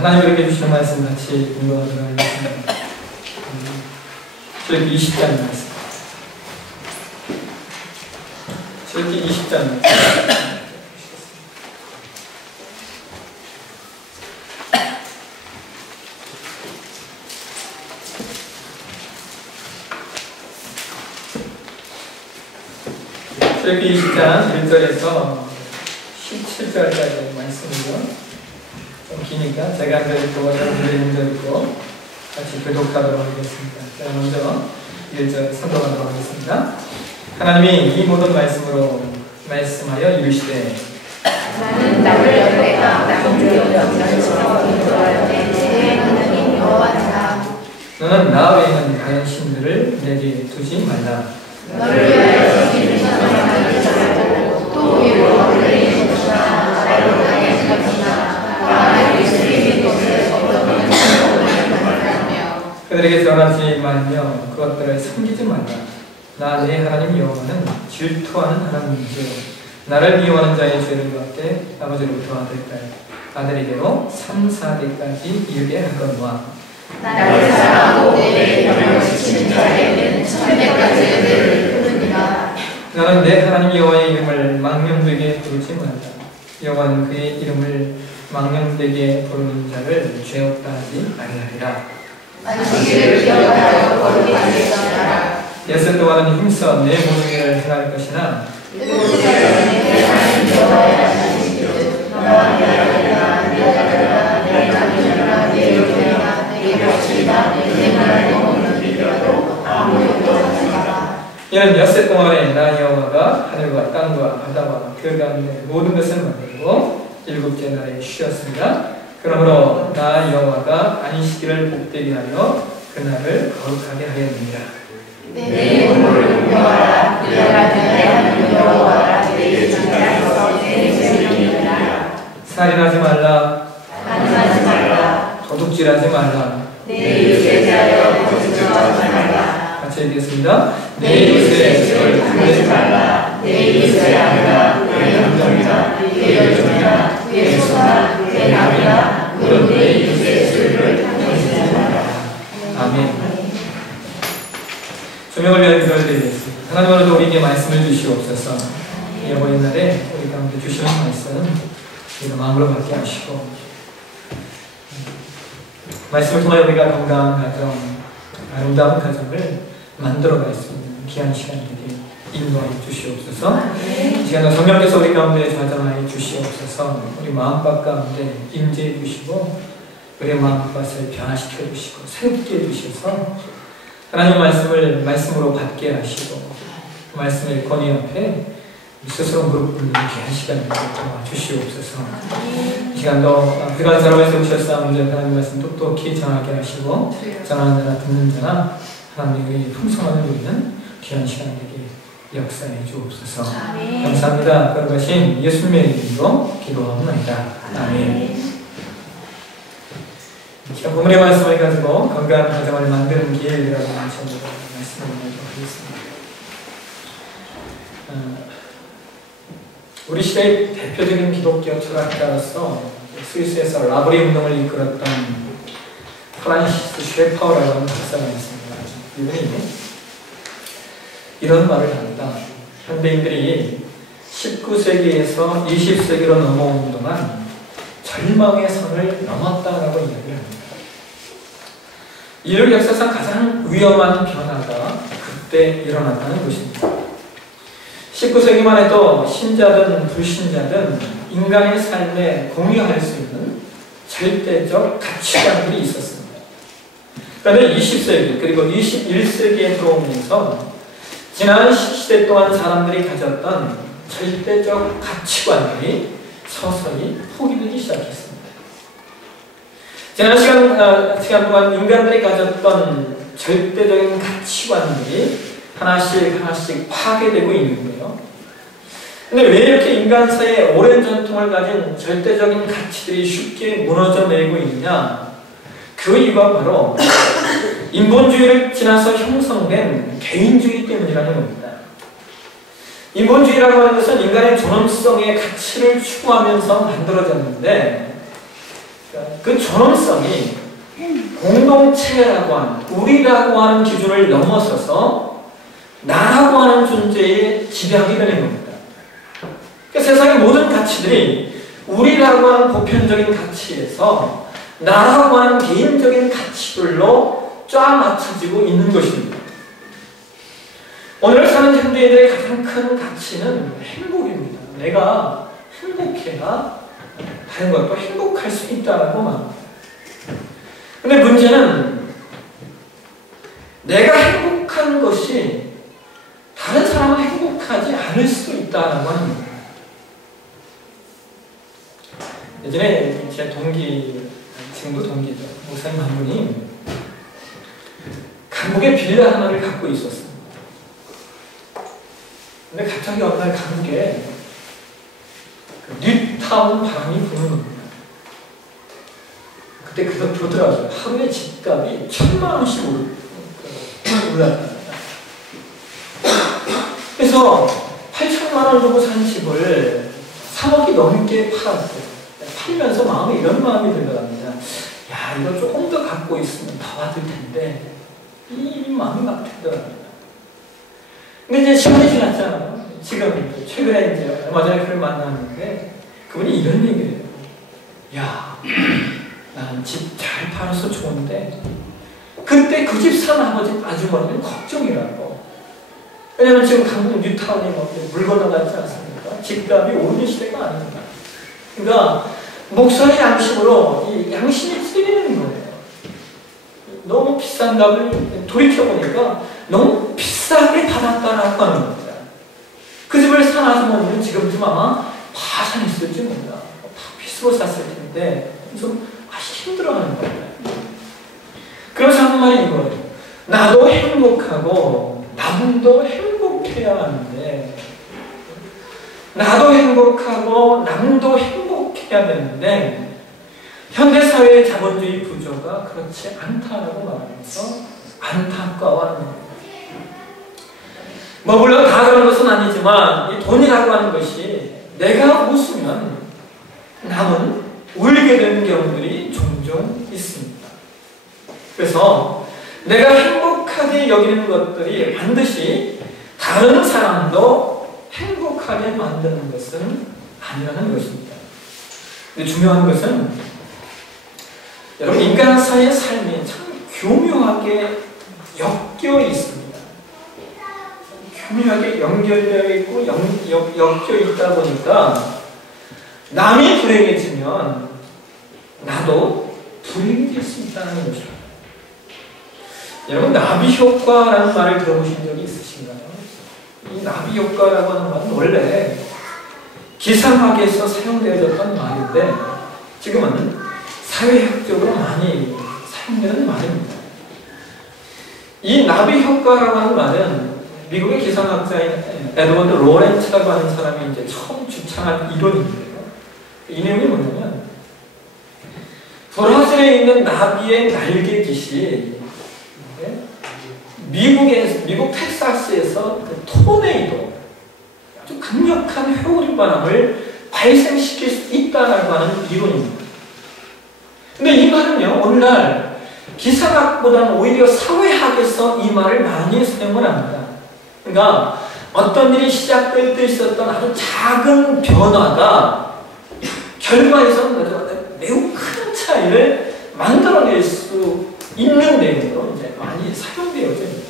하나님 그렇게 주시는 말씀 같이 공부하도록 하겠습니다. 출애굽기 20장 말씀. 출애굽기 20장 말씀. 출애굽기 20장 1절에서 17절까지 말씀이죠. 좀 기니까 제가 한 절 읽고 여러분들이 한 절 읽고 같이 교독하도록 하겠습니다. 제가 먼저 1절 선동하도록 하겠습니다. 하나님이 이 모든 말씀으로 말씀하여 이르시되 나는 나를 여호와가 내 하나님 여호와라. 너는 나 외에는 다른 신들을 내게 두지 말라. 너를 위하여 신을 선택하지 말고 또 위로 올리는 것이나 아래로 가는 것이나 땅에 있으리 것을 얻어보는 것을 말하며 그들에게 전하지 말며 그것들을 섬기지 말라. 나 내 하나님 여호와는 질투하는 하나님이시요 나를 미워하는 자의 죄를 받되 아버지로부터 아들에게로 3, 4대까지 이르게 하거니와 나를 사랑하고 내 영을 지키는 자에게는 1000대까지 은혜를 베푸느니라. 나는 내 하나님 여호와의 이름을 망령되게 부르지 말라. 여호와는 그의 이름을 망령되게 부르는 자를 죄 없다 하지 아니하리라. 안식일을 기억하여 거룩히 지키라. 엿새 동안은 힘써 내 모든 일을 행할 것이나 내 하나님 여호와의 하나님이시여 너와 내 아들이나 내 아들아 내 남편이나 내 여종이나 내 며칠이나 내 말을 먹는 일이라도 아무것도 하지 마라. 이는 엿새 동안에 나 여호와가 하늘과 땅과 바다와 그 가운데 모든 것을 만들고 일곱째 날에 쉬었습니다. 그러므로 나 여호와가 안식일을 복되게 하여 그날을 거룩하게 하였느니라. 내 몸을 공경하라. 내가 내 하나님 여호와라. 내 지장에서 내 생명이니라. 살인하지 말라. 간음하지 말라. 도둑질하지 말라. 내 이웃에 대하여 거짓말하지 말라. 같이 읽겠습니다. 내 이웃의 죄를 담내지 말라. 내 이웃의 아내나 내 남편이나 내 여종이나 내 소나 내 남이나 무릇 내 이웃의 죄를 담내지 말라. 아멘. 조명을 위하여 기도드리겠습니다. 하나님 오늘도 우리에게 말씀을 주시옵소서. 이 어버이날에 우리 가운데 주시는 말씀 우리가 마음으로 받게 하시고 말씀을 통하여 우리가 건강한 가정, 아름다운 가정을 만들어갈 수 있는 귀한 시간 되게 인도하여 주시옵소서. 이 시간에 성령께서 우리 가운데 좌정하여 주시옵소서. 우리 마음밭 가운데 임재해 주시고 우리의 마음밭을 변화시켜 주시고 새롭게 해주셔서 하나님 말씀을 말씀으로 받게 하시고 그 말씀의 권위 앞에 스스로 무릎 꿇는 귀한 시간을 도와주시옵소서. 이 시간도 그간 사람을 세우셨사오니 하나님 말씀 똑똑히 전하게 하시고 전하는 자나 듣는 자나 하나님의 풍성함을 누리는 귀한 시간 되게 역사해 주옵소서. 감사합니다. 거룩하신 예수님의 이름으로 기도합니다. 아멘. 자, 오늘의 말씀을 가지고 건강한 가정을 만드는 길이라고 제목으로 말씀을 나누도록 하겠습니다. 우리 시대의 대표적인 기독교 철학자로서 스위스에서 라브리 운동을 이끌었던 프란시스 쉐퍼라고 하는 박사가 있습니다. 이분이 이런 말을 합니다. 현대인들이 19세기에서 20세기로 넘어오는 동안 절망의 선을 넘었다라고 이야기를 합니다. 인류 역사상 가장 위험한 변화가 그때 일어났다는 것입니다. 19세기만 해도 신자든 불신자든 인간의 삶에 공유할 수 있는 절대적 가치관들이 있었습니다. 그런데 20세기 그리고 21세기에 들어오면서 지난 시대 동안 사람들이 가졌던 절대적 가치관들이 서서히 포기되기 시작했습니다. 지난 시간 동안 인간들이 가졌던 절대적인 가치관들이 하나씩 파괴되고 있는 거예요. 근데 왜 이렇게 인간사의 오랜 전통을 가진 절대적인 가치들이 쉽게 무너져 내리고 있느냐? 그 이유가 바로 인본주의를 지나서 형성된 개인주의 때문이라는 겁니다. 인본주의라고 하는 것은 인간의 존엄성의 가치를 추구하면서 만들어졌는데 그 존엄성이 공동체라고 하는, 우리라고 하는 기준을 넘어서서 나라고 하는 존재에 지배하게 되는 겁니다. 그러니까 세상의 모든 가치들이 우리라고 하는 보편적인 가치에서 나라고 하는 개인적인 가치들로 쫙 맞춰지고 있는 것입니다. 오늘 사는 현대인들의 가장 큰 가치는 행복입니다. 내가 행복해야 다른 것도 행복할 수 있다고 말합니다. 근데 문제는 내가 행복한 것이 다른 사람은 행복하지 않을 수 있다고 하는 겁니다. 예전에 제 동기, 지금도 동기죠. 목사님 한 분이 강북에 빌라 하나를 갖고 있었어요. 근데 갑자기 어느 날 강북에 뉴타운 바람이 부는 겁니다. 그때 그러더라고요. 하루에 집값이 1,000만 원씩 올랐다. 그래서 8천만 원 주고 산 집을 3억이 넘게 팔았어요. 팔면서 마음에 이런 마음이 들더랍니다. 야, 이거 조금 더 갖고 있으면 더 받을 텐데, 이 마음이 막 들더랍니다. 근데 이제 시간이 지났잖아요. 지금 최근에 이제 얼마 전에 그를 만났는데 그분이 이런 얘기를 해요. 야, 난 집 잘 팔아서 좋은데 그때 그 집 산 아주머니는 걱정이라고. 왜냐면 지금 강북 뉴타운이 물 건너갔지 않습니까? 집값이 오르는 시대가 아닙니다. 그러니까 목소리 양심으로 이 양심이 찔리는 거예요. 너무 비싼 값을 돌이켜보니까 너무 비싸게 받았다라고 하는 겁니다. 그 집을 산 아주머니는 지금쯤 아마 파산했을지 몰라. 다 피스로 샀을 텐데 좀 아주 힘들어하는 거예요. 그래서 하는 말이 이거예요. 나도 행복하고 남도 행복해야 하는데, 나도 행복하고 남도 행복해야 되는데 현대사회의 자본주의 구조가 그렇지 않다라고 말하면서 안타까워하는 겁니다. 뭐 물론 다 그런 것은 아니지만 이 돈이라고 하는 것이 내가 웃으면 남은 울게 되는 경우들이 종종 있습니다. 그래서 내가 행복하게 여기는 것들이 반드시 다른 사람도 행복하게 만드는 것은 아니라는 것입니다. 근데 중요한 것은 여러분, 인간 사이의 삶이 참 교묘하게 엮여 있습니다. 교묘하게 연결되어 있고 엮여 있다 보니까 남이 불행해지면 나도 불행해질 수 있다는 것입니다. 여러분, 나비 효과라는 말을 들어보신 적이 있으신가요? 이 나비 효과라고 하는 말은 원래 기상학에서 사용되어졌던 말인데 지금은 사회학적으로 많이 사용되는 말입니다. 이 나비 효과라고 하는 말은 미국의 기상학자인 에드먼드 로렌츠라고 하는 사람이 이제 처음 주창한 이론인데요. 이 내용이 뭐냐면, 브라질에 있는 나비의 날개짓이 미국 텍사스에서 그 토네이도, 아주 강력한 회오리바람을 발생시킬 수 있다라고 하는 이론입니다. 근데 이 말은요, 오늘날 기상학보다는 오히려 사회학에서 이 말을 많이 사용을 합니다. 그러니까 어떤 일이 시작될 때 있었던 아주 작은 변화가 결과에서는 매우 큰 차이를 만들어낼 수 있는 내용으로 이제 많이 사용되어집니다.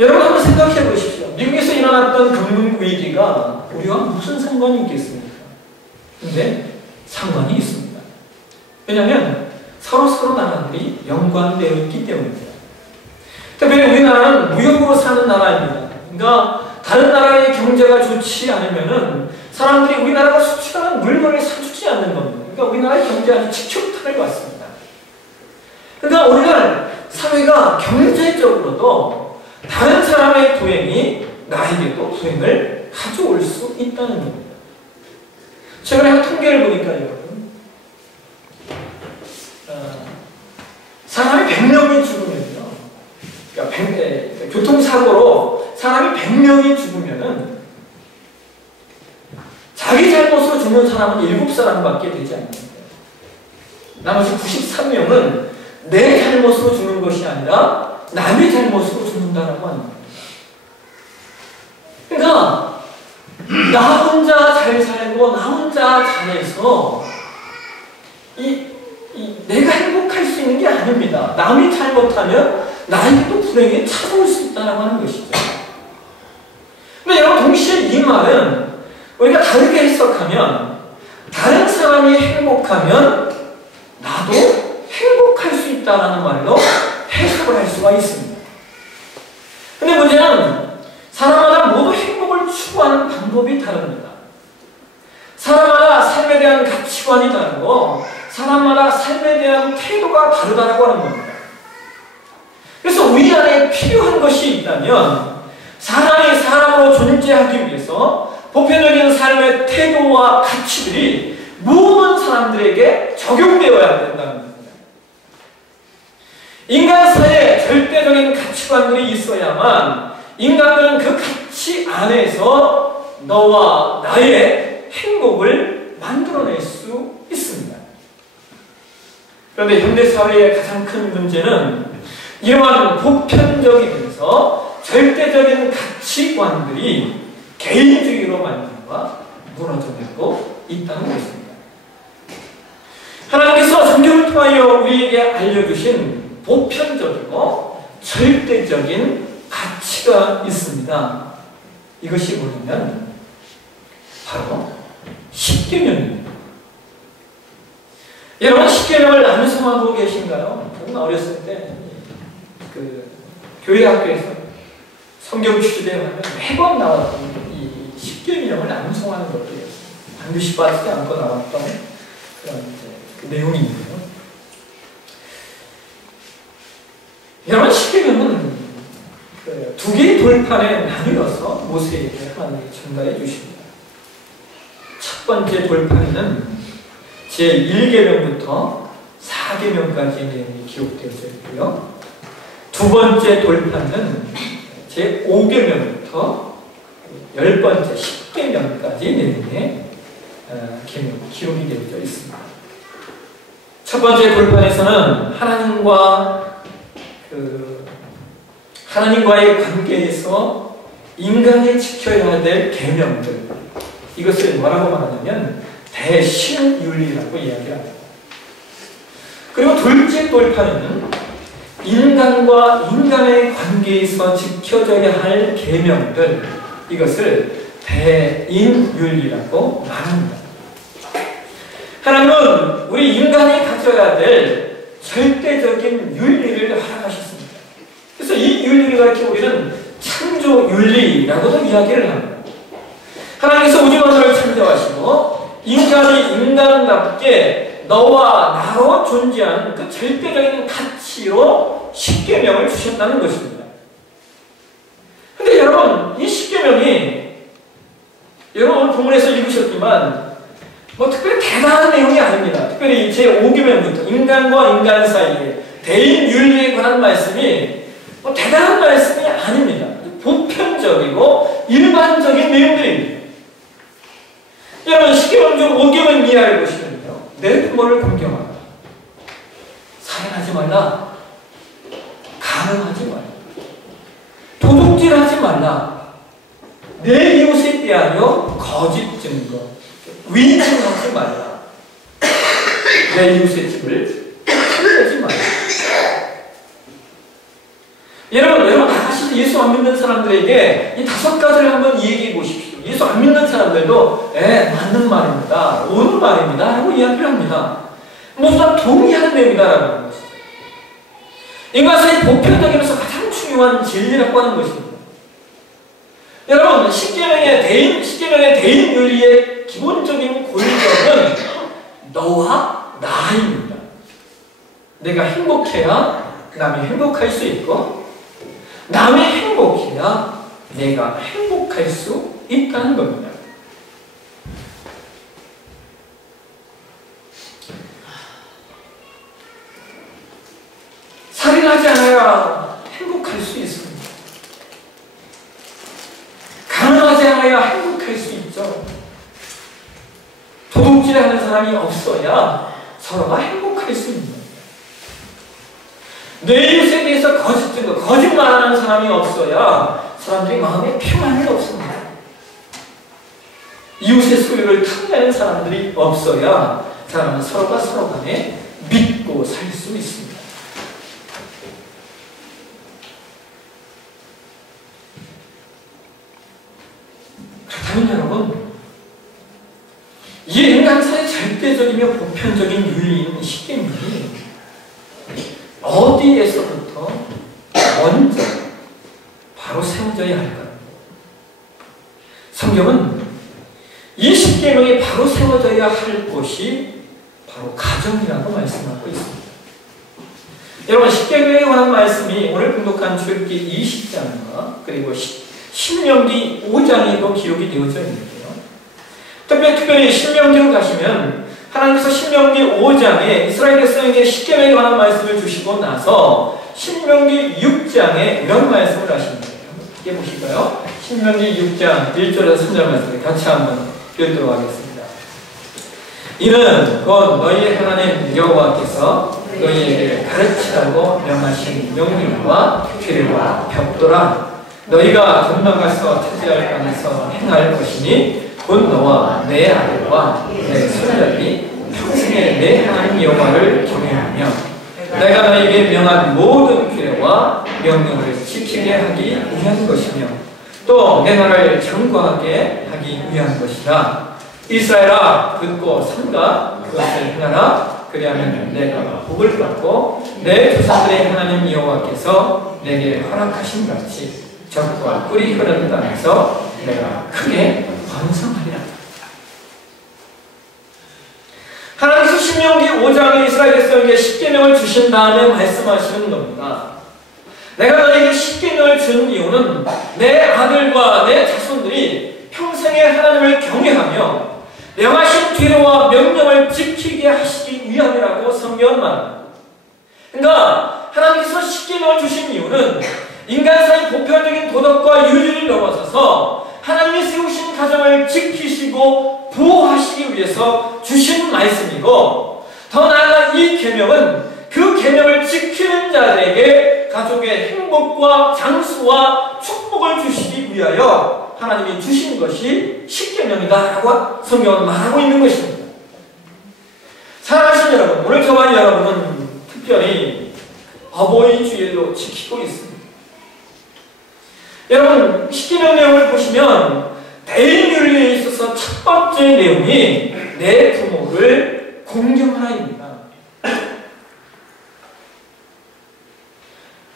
여러분, 한번 생각해 보십시오. 미국에서 일어났던 금융 위기가 우리와 무슨 상관이 있겠습니까? 근데 상관이 있습니다. 왜냐하면 서로 나라들이 연관되어 있기 때문입니다. 특별히 우리나라는 무역으로 사는 나라입니다. 그러니까 다른 나라의 경제가 좋지 않으면은 사람들이 우리나라가 수출하는 물건을 사주지 않는 겁니다. 그러니까 우리나라의 경제가 직격탄을 받습니다. 그러니까 오늘날 사회가 경제적으로도 다른 사람의 불행이 나에게도 불행을 가져올 수 있다는 겁니다. 최근에 한 통계를 보니까요, 사람이 100명이 죽으면요, 그러니까 교통사고로 사람이 잘못으로 죽는 사람은 7사람밖에 되지 않는 거예요. 나머지 93명은 내 잘못으로 죽는 것이 아니라 남의 잘못으로 죽는다라고 하는 거예요. 그러니까 나 혼자 잘 살고 나 혼자 잘해서 내가 행복할 수 있는 게 아닙니다. 남이 잘못하면 나에게도 불행이 찾아올 수 있다고 하는 것이죠. 근데 여러분, 동시에 이 말은 우리가 다르게 해석하면 다른 사람이 행복하면 나도 행복할 수 있다는 말로 해석을 할 수가 있습니다. 근데 문제는 사람마다 모두 행복을 추구하는 방법이 다릅니다. 사람마다 삶에 대한 가치관이 다르고 사람마다 삶에 대한 태도가 다르다고 하는 겁니다. 그래서 우리 안에 필요한 것이 있다면 사람이 사람으로 존재하기 위해서 보편적인 삶의 태도와 가치들이 모든 사람들에게 적용되어야 된다는 겁니다. 인간 사이에 절대적인 가치관들이 있어야만 인간들은 그 가치 안에서 너와 나의 행복을 만들어낼 수 있습니다. 그런데 현대사회의 가장 큰 문제는 이러한 보편적이면서 절대적인 가치관들이 개인주의로 만들어가 무너져내고 있다는 것입니다. 하나님께서 성경을 통하여 우리에게 알려주신 보편적이고 절대적인 가치가 있습니다. 이것이 뭐냐면 바로 십계명입니다. 여러분, 십계명을 암송하고 계신가요? 저는 어렸을 때 교회 학교에서 성경 취재를 하면 매번 나왔던 이 십계명을 암송하는 것들이었어요. 반드시 빠지지 않고 나왔던 그런 그 내용입니다. 여러분, 십계명은 두 개의 돌판에 나누어서 모세에게 하나님이 전달해 주십니다. 첫 번째 돌판에는 제1계명부터 4계명까지의 내용이 기록되어져 있고요. 두 번째 돌판은 제5계명부터 10번째 10계명까지 내용의 기록이 되어져 있습니다. 첫 번째 돌판에서는 하나님과의 관계에서 인간이 지켜야 될 계명들, 이것을 뭐라고 말하냐면 대신윤리라고 이야기합니다. 그리고 둘째 돌판에는 인간과 인간의 관계에서 지켜져야 할 계명들, 이것을 대인윤리라고 말합니다. 하나님은 우리 인간이 가져야 될 절대적인 윤리를 허락하셨습니다. 그래서 이 윤리를 가르쳐 우리는 창조윤리라고도 이야기를 합니다. 하나님께서 우주 만물을 창조하시고 인간이 인간답게 너와 나로 존재하는 그 절대적인 가치로 십계명을 주셨다는 것입니다. 근데 여러분, 이 십계명이 여러분 오늘 본문에서 읽으셨지만 특별히 대단한 내용이 아닙니다. 특별히 제5계명부터 인간과 인간 사이에 대인윤리에 관한 말씀이 대단한 말씀이 아닙니다. 보편적이고 일반적인 내용들입니다. 여러분, 십계명 중 5계명 이하를 보시면요, 내 부모를 공경하라, 살인하지 말라, 간음하지 말라, 도둑질하지 말라, 내 이웃에 대하여 거짓 증거, 위증하지 말라, 내 이웃의 집을 탐내지 말라. 여러분 나가셔서 예수 안 믿는 사람들에게 이 5가지를 한번 얘기해 보십시오. 예수 안 믿는 사람들도 맞는 말입니다, 옳은 말입니다 하고 이야기를 합니다. 모두 다 동의하는 내용이다라고 하는 것이죠. 인간 사이 보편적이면서 가장 중요한 진리라고 하는 것입니다. 여러분, 십계명의 대인윤리의 기본적인 골격은 너와 나입니다. 내가 행복해야 남이 행복할 수 있고, 남이 행복해야 내가 행복할 수 있다는 겁니다. 살인하지 않아야 행복할 수 있습니다. 간음하지 않아야 행복할 수 있죠. 도둑질하는 사람이 없어야 서로가 행복할 수 있는 거예요. 내 이웃에 대해서 거짓말하는 사람이 없어야 사람들이 마음에 평안을 얻습니다. 이웃의 소유를 탐내는 사람들이 없어야 사람은 서로가 서로 간에 믿고 살 수 있습니다. 그렇다면 여러분, 이 인간사의 절대적이며 보편적인 윤리인 십계명이 어디에서부터 먼저 바로 세워져야 할까요? 성경은 이 십계명이 바로 세워져야 할 곳이 바로 가정이라고 말씀하고 있습니다. 여러분, 십계명에 관한 말씀이 오늘 봉독한 출애굽기 20장과 그리고 신명기 5장에도 기록이 되어져 있는데요. 특별히 신명기로 가시면 하나님께서 신명기 5장에 이스라엘 백성에게 십계명에 관한 말씀을 주시고 나서 신명기 6장에 이런 말씀을 하십니다. 함께 보실까요? 신명기 6장 1절에서 3절 말씀을 같이 한번 읽도록 하겠습니다. 이는 곧 너희의 하나님 여호와께서 너희에게 가르치라고 명하신 명령과 규례와 벽도라. 너희가 건너가서 차지할 땅에서 행할 것이니 곧 너와 내 아들과 내 손자들이 평생에 내 하나님 여호와를 경외하며 내가 너희에게 명한 모든 규례와 명령을 지키게 하기 위한 것이며 또 내 나라를 견고하게 하기 위한 것이라. 이스라엘아, 듣고 삼가 그것을 행하라. 그리하면 내가 복을 받고 내 조상들의 하나님 여호와께서 내게 허락하신 같이 적과 꿀이 흐르는 땅에서 내가 크게 번성하리라. 하나님께서 신명기 5장에 이스라엘 백성에게 십계명을 주신 다음에 말씀하시는 겁니다. 내가 너에게 십계명을 준 이유는 내 아들과 내 자손들이 평생에 하나님을 경외하며 명하신 규례와 명령을 지키게 하시기 위함이라고 성경은 말합니다. 그러니까 하나님께서 십계명을 주신 이유는 인간사의 보편적인 도덕과 윤리를 넘어서서 하나님이 세우신 가정을 지키시고 보호하시기 위해서 주신 말씀이고, 더 나아가 이 계명은 그 계명을 지키는 자들에게 가족의 행복과 장수와 축복을 주시기 위하여 하나님이 주신 것이 십계명이다라고 성경은 말하고 있는 것입니다. 사랑하시는 여러분, 오늘 저와 여러분은 특별히 어버이 주일로 지키고 있습니다. 여러분, 십계명 내용을 보시면 대인 윤리에 있어서 첫 번째 내용이 내 부모를 공경하라입니다.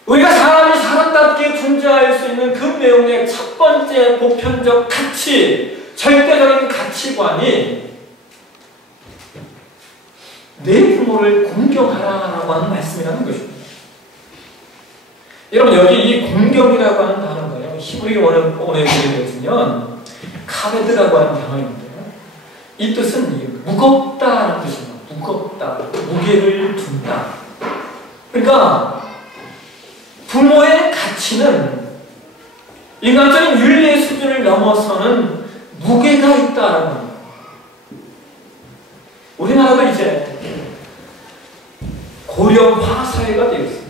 우리가 사람이 사람답게 존재할 수 있는 그 내용의 첫 번째 보편적 가치, 절대적인 가치관이 내 부모를 공경하라라고 하는 말씀이라는 것입니다. 여러분, 여기 이 공경이라고 하는 단어가요, 히브리 원어에 보면 카베드라고 하는 단어인데요. 이 뜻은 무겁다라는 뜻입니다. 무겁다, 무게를 둔다. 그러니까 부모의 가치는 인간적인 윤리의 수준을 넘어서는 무게가 있다라는 겁니다. 우리나라도 이제 고령화 사회가 되어 있습니다.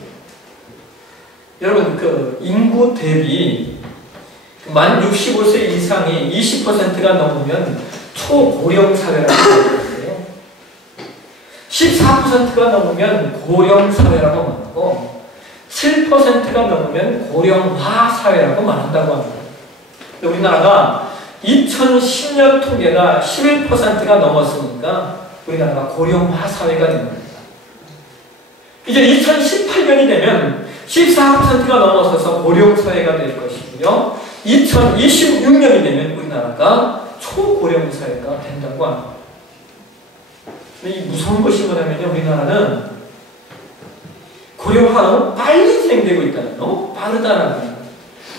여러분, 그 인구 대비 만 65세 이상이 20%가 넘으면 초고령 사회라고 말하는데요. 14%가 넘으면 고령 사회라고 말하고 7%가 넘으면 고령화 사회라고 말한다고 합니다. 우리나라가 2010년 통계가 11%가 넘었으니까 우리나라가 고령화 사회가 된 겁니다. 이제 2018년이 되면 14%가 넘어서서 고령 사회가 될 것이고요. 2026년이 되면 우리나라가 초고령 사회가 된다고 합니다. 이 무서운 것이 뭐냐면요, 우리나라는 고령화가 너무 빨리 진행되고 있다는, 너무 빠르다는 겁니다.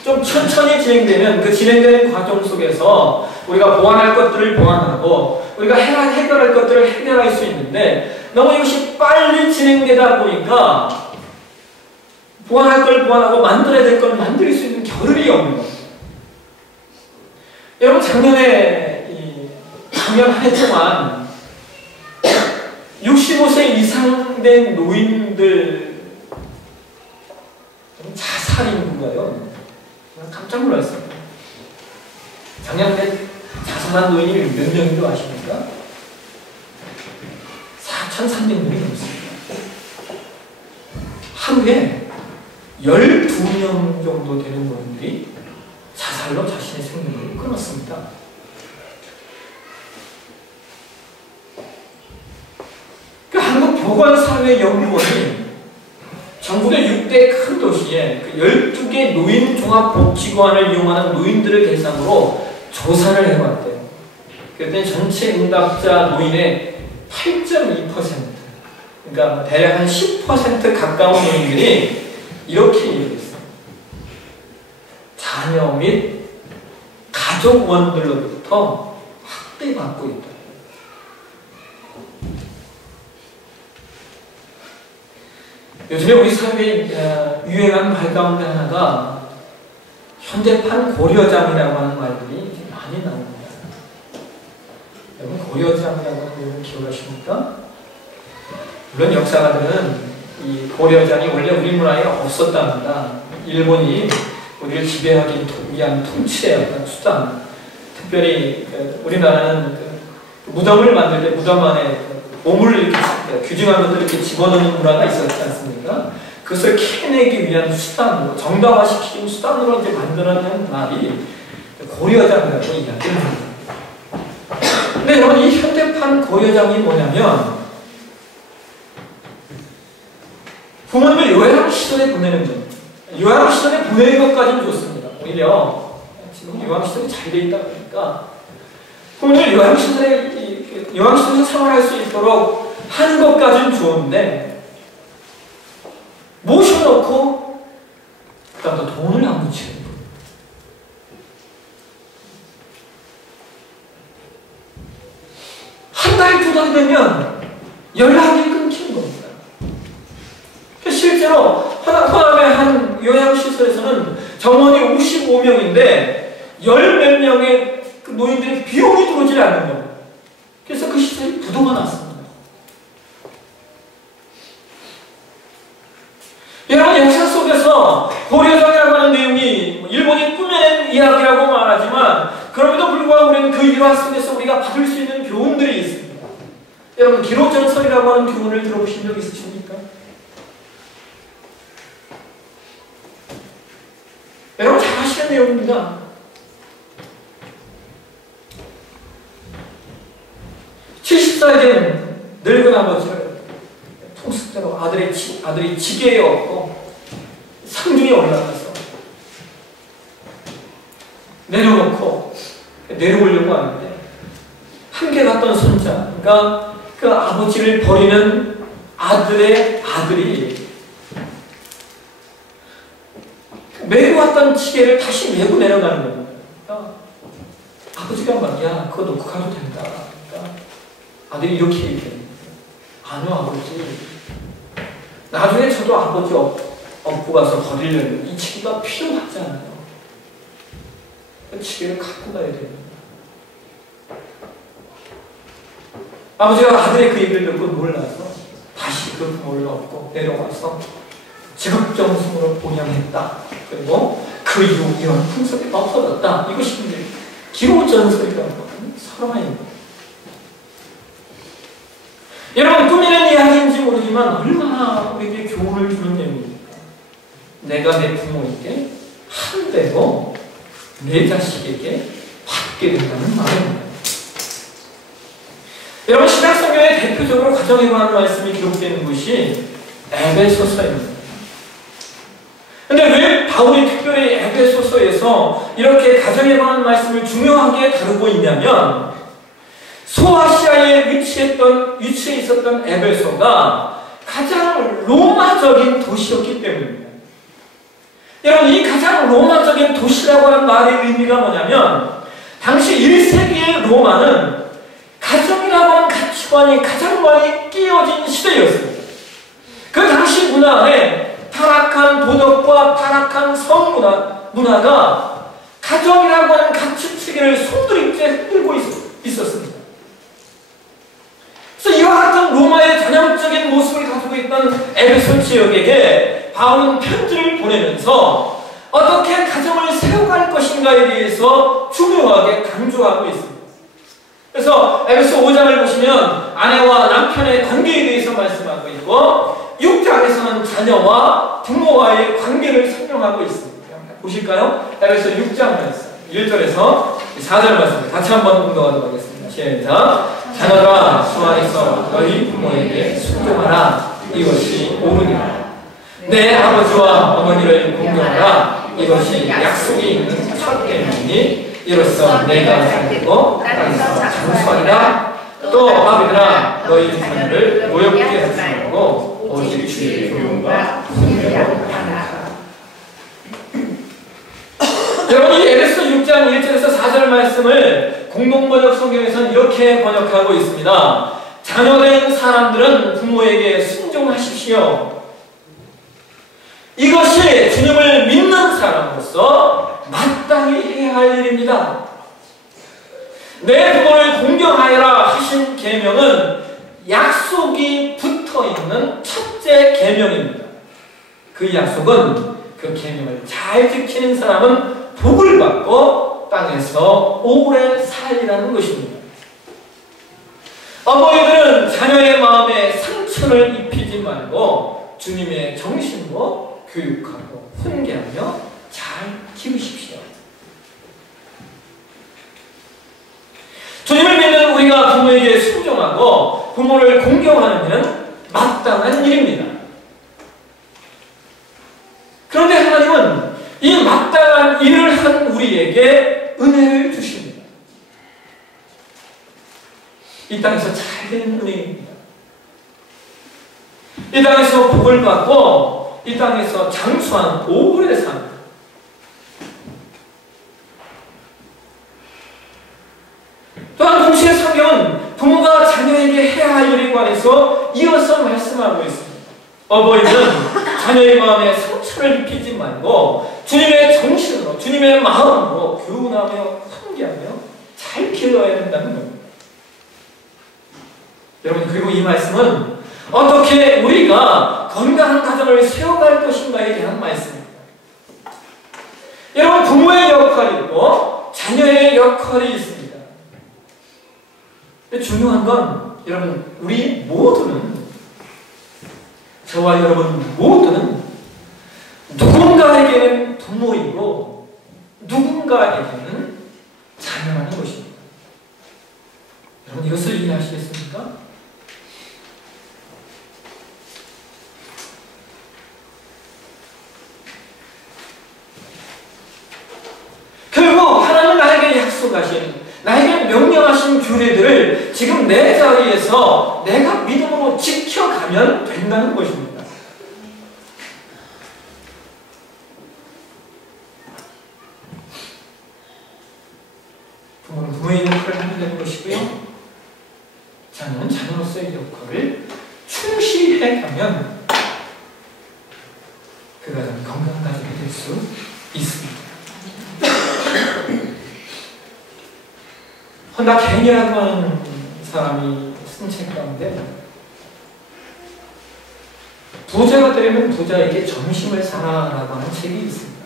좀 천천히 진행되면 그 진행되는 과정 속에서 우리가 보완할 것들을 보완하고 우리가 해결할 것들을 해결할 수 있는데, 너무 이것이 빨리 진행되다 보니까 보완할 걸 보완하고 만들어야 될 걸 만들 수 있는 겨를이 없는 겁니다. 여러분, 작년에 작년 한 해 동안 65세 이상 된 노인들 자살 인구가요. 깜짝 놀랐습니다. 작년에 자살한 노인이 몇 명인 줄 아십니까? 4,300명이 넘습니다. 하루에 12명 정도 되는 노인들이 자살로 자신의 생명을 끊었습니다. 한국보건사회연구원이 전국의 6대 큰 도시에 12개 노인종합복지관을 이용하는 노인들을 대상으로 조사를 해봤대요. 그랬더니 전체 응답자 노인의 8.2%, 그러니까 대략 한 10% 가까운 노인들이 이렇게 얘기했어요. 자녀 및 가족원들로부터 학대받고 있다. 요즘에 우리 사회에 유행하는 말 가운데 하나가 현대판 고려잠이라고 하는 말들이 많이 나옵니다. 여러분 고려잠이라고 하는 내용을 기억하십니까? 물론 역사가들은 이 고려잠이 원래 우리 문화에 없었답니다. 일본이 우리를 지배하기 위한 통치의 어떤 수단, 특별히 우리나라는 무덤을 만들 때 무덤 안에 보물을 이렇게 규정한 것들을 이렇게 집어넣는 문화가 있었지 않습니까? 그것을 캐내기 위한 수단으로, 정당화시키는 수단으로 이제 만들어낸 말이 고려장이라고 이야기를 합니다. 근데 여러분, 이 현대판 고려장이 뭐냐면, 부모님을 요양시설에 보내는 것. 요양시설에 보내는 것까지는 좋습니다. 오히려, 지금 요양시설이 잘 돼 있다 보니까, 부모님을 요양시설에서 생활할 수 있도록 하는 것까지는 좋은데, 모셔놓고, 그 다음 또 돈을 안 붙이는 거예요. 한 달, 두 달 되면 연락이 끊기는 겁니다. 실제로 호남의 한 요양시설에서는 정원이 55명인데, 10몇 명의 그 노인들의 비용이 들어오질 않는 거예요. 그래서 그 시설이 부도가 났습니다. 여러분, 역사 속에서 고려장이라고 하는 내용이 일본이 꾸며낸 이야기라고 말하지만, 그럼에도 불구하고 우리는 그 일화 속에서 우리가 받을 수 있는 교훈들이 있습니다. 여러분, 기로전설이라고 하는 교훈을 들어보신 적 있으십니까? 여러분 잘 아시는 내용입니다. 된 늙은 아버지를 통속대로 아들이 지게에 업고 상중에 올라가서 내려놓고 내려오려고 하는데 함께 갔던 손자, 그러니까 그 아버지를 버리는 아들의 아들이 메고 왔던 지게를 다시 메고 내려가는 거예요. 그러니까 아버지가 막, 야, 그거 놓고 가도 된다. 그러니까 아들이 이렇게 얘기해요. 아니요, 아버지. 나중에 저도 아버지 업고 가서 버리려면 이 지게가 필요하잖아요. 그 지게를 갖고 가야 됩니다. 아버지가 아들의 그 얘기를 듣고 놀라서 다시 그 부모를 업고 내려와서 직업정승으로 봉양했다. 그리고 그 이후 이런 풍속이 없어졌다. 이것이 이제 기로전설이라고 하는 설화입니다. 여러분, 꾸미는 이야기인지 모르지만 얼마나 우리에게 교훈을 주는 내용입니까? 내가 내 부모에게 한 대로 내 자식에게 받게 된다는 말입니다. 여러분, 신약성경에 대표적으로 가정에 관한 말씀이 기록되는 것이 에베소서입니다. 근데 왜 바울이 특별히 에베소서에서 이렇게 가정에 관한 말씀을 중요하게 다루고 있냐면, 소아시아에 위치해 있었던 에베소가 가장 로마적인 도시였기 때문입니다. 여러분, 이 가장 로마적인 도시라고 하는 말의 의미가 뭐냐면, 당시 1세기의 로마는 가정이라고 하는 가치관이 가장 많이 끼어진 시대였습니다. 그 당시 문화에 타락한 도덕과 타락한 성문화가 가정이라고 하는 가치체계를 손들이게 흔들고 있었습니다. 된 모습을 가지고 있던 에베소 지역에게 바울은 편지를 보내면서 어떻게 가정을 세워갈 것인가에 대해서 중요하게 강조하고 있습니다. 그래서 에베소 5장을 보시면 아내와 남편의 관계에 대해서 말씀하고 있고 6장에서는 자녀와 부모와의 관계를 설명하고 있습니다. 보실까요? 에베소 6장 말씀 1절에서 4절 말씀 같이 한번 공동하도록 하겠습니다. 시작. 자녀들아 주 안에서 너희 부모에게 순종하라. 이것이 옳으니라. 내 아버지와 어머니를 공경하라. 이것이 약속이 있는 첫 계명이니 이로써 내가 살고 땅에서 장수하리라. 또 아버지들아 너희 자녀를 노엽게 하지 말고 오직 주의 교훈과 훈계로 하라. 여러분 이 에베소 6장 1절에서 4절 말씀을 공동번역 성경에서는 이렇게 번역하고 있습니다. 자녀된 사람들은 부모에게 순종하십시오. 이것이 주님을 믿는 사람으로서 마땅히 해야 할 일입니다. 내 부모를 공경하여라 하신 계명은 약속이 붙어있는 첫째 계명입니다. 그 약속은 그 계명을 잘 지키는 사람은 복을 받고 땅에서 오래 살리라는 것입니다. 어머니들은 자녀의 마음에 상처를 입히지 말고 주님의 정신으로 교육하고 훈계하며 잘 키우십시오. 주님을 믿는 우리가 부모에게 순종하고 부모를 공경하는 일은 마땅한 일입니다. 그런데 하나님은 이 마땅한 일을 한 우리에게 은혜를 주십니다. 이 땅에서 잘된 은혜입니다. 이 땅에서 복을 받고 이 땅에서 장수한 오래 삽니다. 또한 동시에 성경은 부모가 자녀에게 해야 할 일에 관해서 이어서 말씀하고 있습니다. 어버이는 자녀의 마음에 상처를 입히지 말고 주님의 정신으로 주님의 마음으로 교훈하며 훈계하며 잘 길러야 된다는 겁니다. 여러분 그리고 이 말씀은 어떻게 우리가 건강한 가정을 세워갈 것인가에 대한 말씀입니다. 여러분 부모의 역할이 있고 자녀의 역할이 있습니다. 근데 중요한 건 여러분 우리 모두는 저와 여러분 모두는 누군가에게는 부모이고 누군가에게는 자녀라는 것입니다. 여러분 이것을 이해하시겠습니까? 결국 하나님 나에게 약속하신 나에게 명령하신 규례들을 지금 내 자리에서 내가 믿음으로 지켜가면 된다는 것입니다. 부모는 부모의 역할을 하면 되는 것이고요. 자녀는 자녀로서의 역할을 충실히 가면 그 가정이 건강한 가정이 될 수 있습니다. 혼다 갱이라고 하는 사람이 쓴 책 가운데 부자가 되려면 부자에게 점심을 사라라고 하는 책이 있습니다.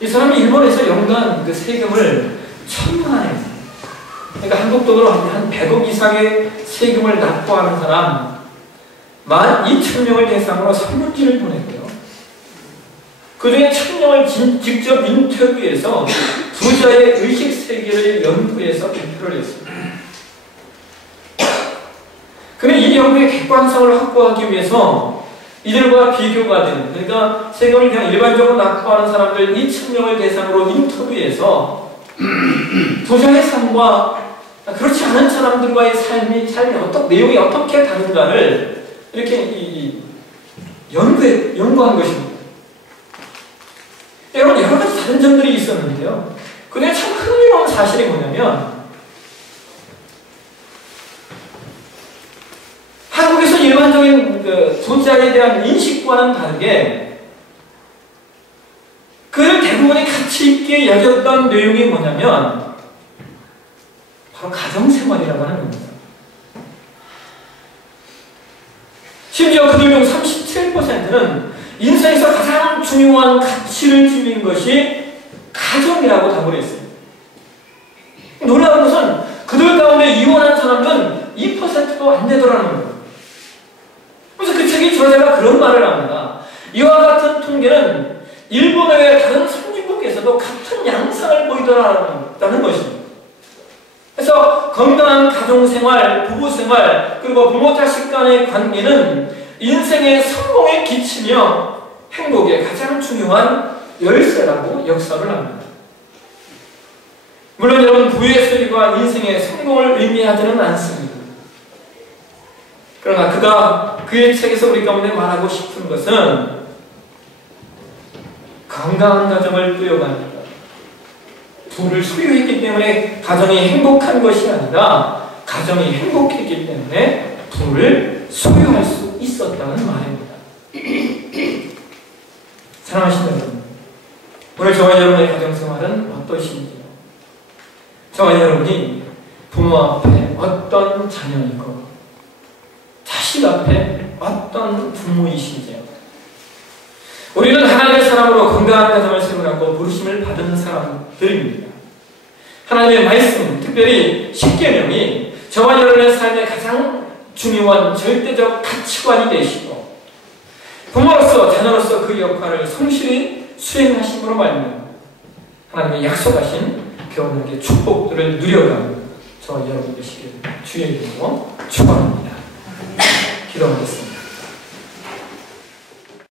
이 사람이 일본에서 연간 그 세금을 1,000만 원, 그러니까 한국 돈으로 한 100억 이상의 세금을 납부하는 사람 12,000명을 대상으로 선물지를 보냈고요. 그 중에 1,000명을 직접 인터뷰해서 부자의 의식 세계를 연구해서 발표를 했습니다. 그는 이 연구의 객관성을 확보하기 위해서 이들과 비교가 되는, 그러니까 세금을 그냥 일반적으로 납부하는 사람들 2,000명을 대상으로 인터뷰해서 부자의 삶과 그렇지 않은 사람들과의 삶이 내용이 어떻게 다른가를 이렇게 연구한 것입니다. 여러분 여러 가지 다른 점들이 있었는데요. 근데 참 흥미로운 사실이 뭐냐면 한국에서 일반적인 그 부자에 대한 인식과는 다르게 그를 대부분이 가치 있게 여겼던 내용이 뭐냐면 바로 가정생활 생활이라고 하는 겁니다. 심지어 그들 중 37%는 인생에서 가장 중요한 가치를 지닌 것이 가정이라고 답을 했어요. 놀라운 것은 그들 가운데 이혼한 사람은 2%도 안 되더라는 거예요. 그래서 그 책의 저자가 그런 말을 합니다. 이와 같은 통계는 일본 외 다른 선진국에서도 같은 양상을 보이더라는 것입니다. 그래서 건강한 가정생활, 부부생활, 그리고 부모-자식 간의 관계는 인생의 성공에 기치며 행복의 가장 중요한 열쇠라고 역설을 합니다. 물론 여러분, 부의 소리가 인생의 성공을 의미하지는 않습니다. 그러나 그가 그의 책에서 우리 가운데 말하고 싶은 것은 건강한 가정을 꾸려갑니다. 부를 소유했기 때문에 가정이 행복한 것이 아니라 가정이 행복했기 때문에 부를 소유할 수 있었다는 말입니다. 사랑하시는 여러분, 오늘 저와 여러분의 가정생활은 어떠신지요? 저와 여러분이 부모 앞에 어떤 자녀이고 자식 앞에 어떤 부모이신지요? 우리는 하나님의 사람으로 건강한 가정을 세우라고 부르심을 받은 사람들입니다. 하나님의 말씀, 특별히 십계명이 저와 여러분의 삶의 가장 중요한 절대적 가치관이 되시고 부모로서 자녀로서 그 역할을 성실히 수행하심으로 말미암아 하나님의 약속하신 교훈의 축복들을 누려가는 저와 여러분 되시길 주의 이름으로 축원합니다. 기도하겠습니다.